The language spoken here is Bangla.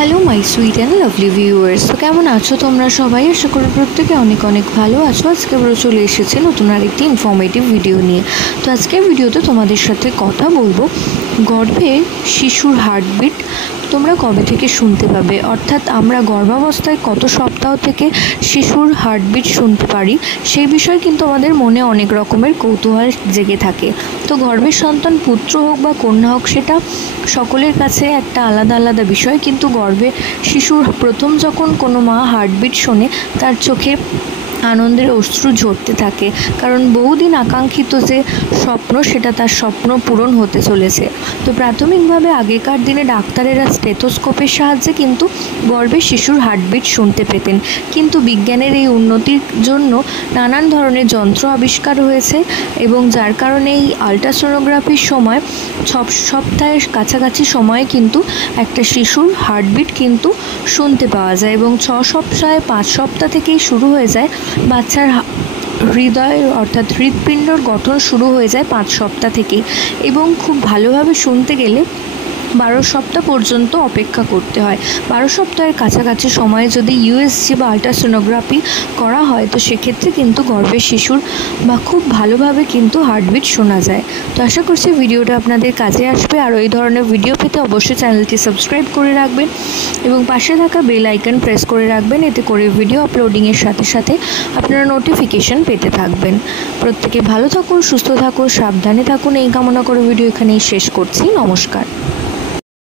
Hello my sweet and lovely viewers, তো কেমন আছো তোমরা সবাই? আশা করি প্রত্যেকে অনেক অনেক ভালো আছো। আজকে আমরা চলে এসেছি নতুন আরেকটি ইনফরমেটিভ ভিডিও নিয়ে। তো আজকের ভিডিওতে তোমাদের সাথে কথা বলবো গর্ভে শিশুর হার্টবিট তোমরা কবে থেকে শুনতে পাবে, অর্থাৎ আমরা গর্ভাবস্থায় কত সপ্তাহ থেকে শিশুর হার্টবিট শুনতে পারি সেই বিষয়ে কিন্তু আমাদের মনে অনেক রকমের কৌতূহল জেগে থাকে। তো গর্ভের সন্তান পুত্র হোক বা কন্যা হোক, সেটা সকলের কাছে একটা আলাদা আলাদা বিষয়। কিন্তু গর্ভে শিশুর প্রথম যখন কোনো মা হার্টবিট শোনে, তার চোখে আনন্দের অশ্রু ঝরতে থাকে, কারণ বহুদিন আকাঙ্ক্ষিত যে স্বপ্ন, সেটা তার স্বপ্ন পূরণ হতে চলেছে। তো প্রাথমিকভাবে আগেকার দিনে ডাক্তারেরা স্টেথোস্কোপের সাহায্যে কিন্তু গর্ভে শিশুর হার্টবিট শুনতে পেতেন, কিন্তু বিজ্ঞানের এই উন্নতির জন্য নানান ধরনের যন্ত্র আবিষ্কার হয়েছে, এবং যার কারণে এই আল্ট্রাসোনোগ্রাফির সময় 6 সপ্তাহের কাছাকাছি সময়ে কিন্তু একটা শিশুর হার্টবিট কিন্তু শুনতে পাওয়া যায়, এবং 6 সপ্তাহে 5 সপ্তাহ থেকেই শুরু হয়ে যায় বাচ্চার হৃদয়, অর্থাৎ হৃৎপিণ্ডর গঠন শুরু হয়ে যায় 5 সপ্তাহ থেকেই। এবং খুব ভালোভাবে শুনতে গেলে 12 সপ্তাহ পর্যন্ত অপেক্ষা করতে হয়। 12 সপ্তাহের কাছাকাছি সময়ে যদি ইউএসজি বা আল্ট্রাসোনোগ্রাফি করা হয়, তো সেক্ষেত্রে কিন্তু গর্ভের শিশুর বা খুব ভালোভাবে কিন্তু হার্টবিট শোনা যায়। তো আশা করছি ভিডিওটা আপনাদের কাজে আসবে, আর এই ধরনের ভিডিও পেতে অবশ্যই চ্যানেলটি সাবস্ক্রাইব করে রাখবেন এবং পাশে থাকা বেল আইকন প্রেস করে রাখবেন, এতে করে ভিডিও আপলোডিংয়ের সাথে সাথে আপনারা নোটিফিকেশন পেতে থাকবেন। প্রত্যেকে ভালো থাকুন, সুস্থ থাকুন, সাবধানে থাকুন, এই কামনা করে ভিডিও এখানেই শেষ করছি। নমস্কার।